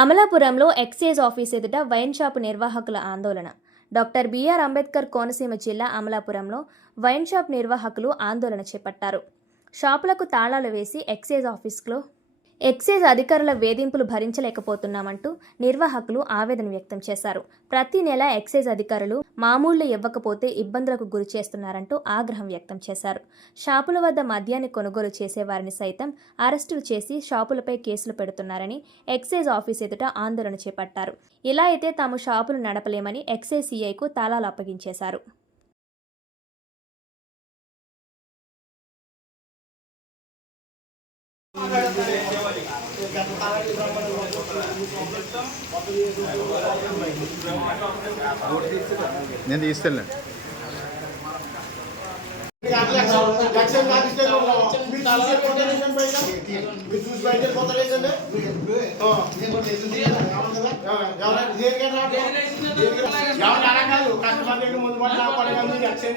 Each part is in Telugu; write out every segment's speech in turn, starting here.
అమలాపురంలో ఎక్సైజ్ ఆఫీస్ ఎదుట వైన్ షాపు నిర్వాహకుల ఆందోళన. డాక్టర్ బిఆర్ అంబేద్కర్ కోనసీమ జిల్లా అమలాపురంలో వైన్ షాప్ నిర్వాహకులు ఆందోళన చేపట్టారు. షాపులకు తాళాలు వేసి ఎక్సైజ్ ఆఫీస్లో ఎక్సైజ్ అధికారుల వేధింపులు భరించలేకపోతున్నామంటూ నిర్వాహకులు ఆవేదన వ్యక్తం చేశారు. ప్రతి నెల ఎక్సైజ్ అధికారులు మామూళ్ళు ఇవ్వకపోతే ఇబ్బందులకు గురి చేస్తున్నారంటూ ఆగ్రహం వ్యక్తం చేశారు. షాపుల వద్ద మద్యాన్ని కొనుగోలు చేసేవారిని సైతం అరెస్టులు చేసి షాపులపై కేసులు పెడుతున్నారని ఎక్సైజ్ ఆఫీస్ ఎదుట ఆందోళన చేపట్టారు. ఇలా అయితే తాము షాపులు నడపలేమని ఎక్సైజ్ సీఐకు తాళాలు అప్పగించేశారు. నేను తీసుకెళ్ళాను. లక్ష్యం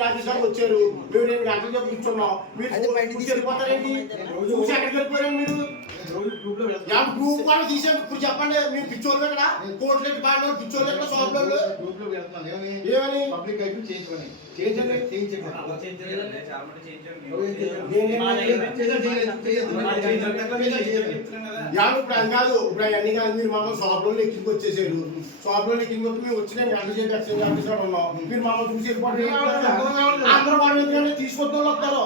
మీరు వచ్చారు మేము రెండు గంటలు చెప్పి కూర్చున్నాం. మీరు చూసి వెళ్ళిపోతారేంటి? చూసి ఎక్కడికి వెళ్ళిపోయారు మీరు? ఎవరు గ్రూప్ వాళ్ళు తీసేయండి ఇప్పుడు చెప్పండి మీరు పిచ్చోళ్ళు ఇక్కడ కోట్లు ఎట్టి పాడిన పిచ్చోళ్ళు ఇక్కడ సోదరులు ఏమని పబ్లిక్ ఐటమ్ చేయించమని చేయించండి చేయించమని యాను ఇప్పుడు అది కాదు ఇప్పుడు అవన్నీ కాదు మీరు మమ్మల్ని షాప్లో ఎక్కించుకు వచ్చేసారు షాప్లో మేము వచ్చి నేను గంట చేసి ఎక్స్చేంజ్ ఆఫీసర్ ఉన్నాం మీరు మమ్మల్ని చూసి వెళ్ళిపోతే అందరూ వాళ్ళు ఎందుకంటే తీసుకొద్దాం వస్తారు